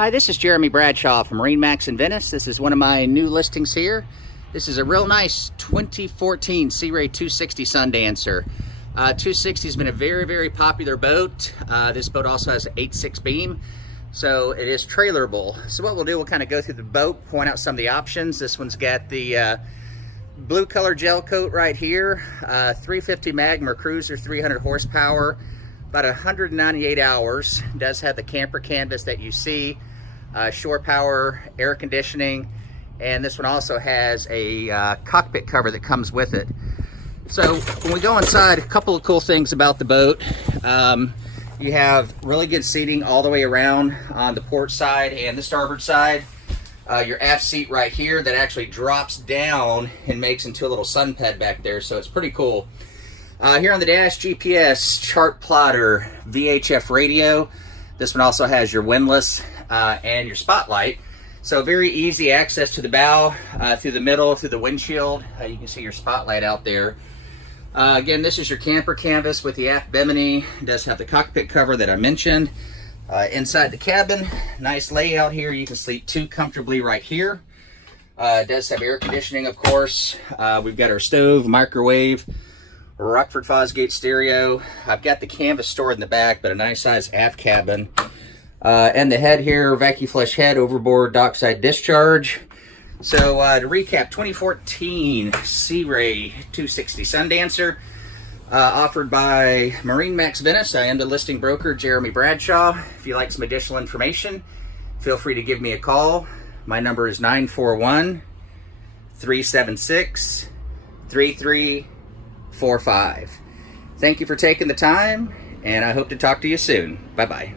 Hi, this is Jeremy Bradshaw from MarineMax in Venice. This is one of my new listings here. This is a real nice 2014 Sea Ray 260 Sundancer. 260 has been a very popular boat. This boat also has an 8.6 beam, so it is trailerable. So what we'll do, we'll kind of go through the boat, point out some of the options. This one's got the blue color gel coat right here, 350 Magma Cruiser, 300 horsepower, about 198 hours. It does have the camper canvas that you see, shore power, air conditioning, and this one also has a cockpit cover that comes with it. So when we go inside, a couple of cool things about the boat. You have really good seating all the way around on the port side and the starboard side. Your aft seat right here that actually drops down and makes into a little sun pad back there, so it's pretty cool. Here on the dash, GPS, chart plotter, VHF radio. This one also has your windlass and your spotlight. So very easy access to the bow, through the middle, through the windshield. You can see your spotlight out there. Again, this is your camper canvas with the aft bimini. It does have the cockpit cover that I mentioned. Inside the cabin, nice layout here. You can sleep two comfortably right here. It does have air conditioning, of course. We've got our stove, microwave, Rockford Fosgate stereo. I've got the canvas stored in the back, but a nice size aft cabin. And the head here, vacuum flush head, overboard dockside discharge. So to recap, 2014 Sea Ray 260 Sundancer, offered by MarineMax Venice. I am the listing broker, Jeremy Bradshaw. If you'd like some additional information, feel free to give me a call. My number is 941-376-3345. Thank you for taking the time, and I hope to talk to you soon. Bye-bye.